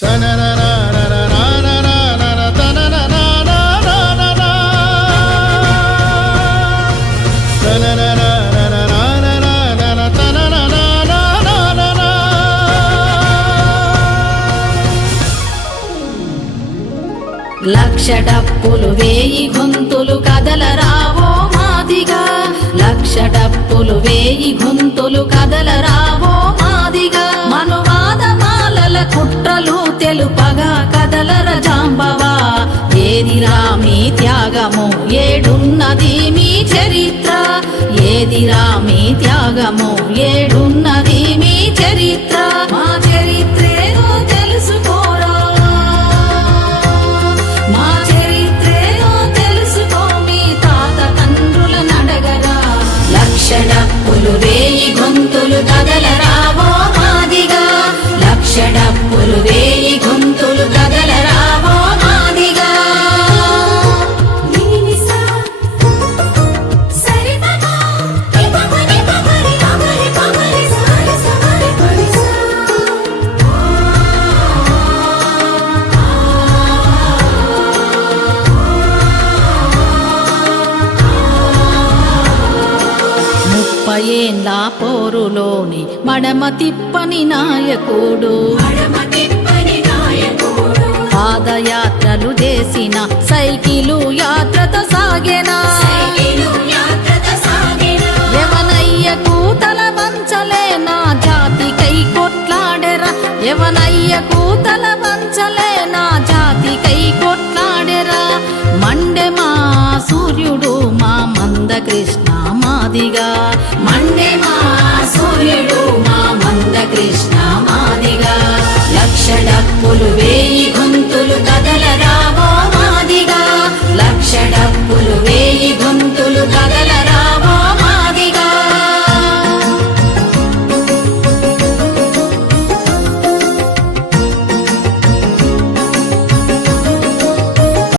లక్ష డప్పులు వేయి గొంతులు కదలరావో మాదిగా, లక్ష డప్పులు వేయి గొంతులు కదలరావో మాదిగా, మనువాద మాలల కుట్రలు తెలుపగా కదలర జాంబవా. ఏదిరా మీ త్యాగము, ఏడున్నది మీ చరిత్ర, ఏదిరా మీ త్యాగము, ఏడున్నది మీ చరిత్ర. మా చరిత్రేదో తెలుసుకోరా, మా చరిత్రేదో తెలుసుకో, మీ తాత తండ్రుల నడగరా. లక్ష డప్పులు వేయి గొంతులు కదలరావో మాదిగా, లక్ష డప్పులు వేయి గొంతులు కదలరావో మాదిగా. ఏండ్ల పోరులోని మడమ తిప్పని నాయకుడు, పాదయాత్రలు చేసిన సైకిలు యాత్రతో సాగేనా, ఎవనయ్యకు తల వంచలేనా జాతికై కొట్లాడెరా, ఎవనయ్యకు తల వంచలేనా జాతికై కొట్లాడెరా. మండె మా సూర్యుడు మా మందకృష్ణ మాదిగా, మండే మా సూర్యుడు మా మందకృష్ణ మాదిగా. లక్ష డప్పులు వేయి